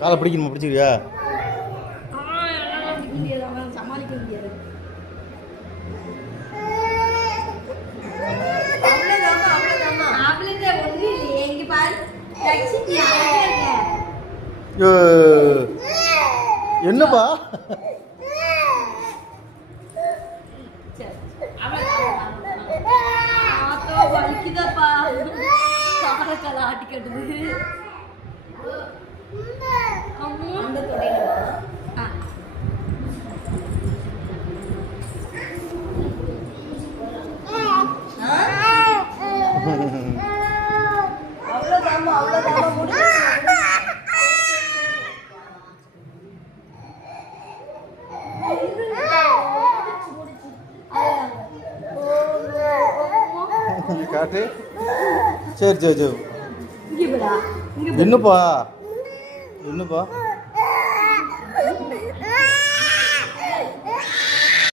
காலை பிடிக்கணுமா? பிடிச்சிக்கிறியா? சமாளிக்க முடியாது. என்னப்பா? வலிக்குதாப்பா, காரக்கால ஆட்டி கட்டுது. அந்த தொடையில அவ்வளோதாமா, அவ்வளோதாமா முடிஞ்சு. காட்டு. சரி சரி சரி. என்னப்பா? என்னப்பா?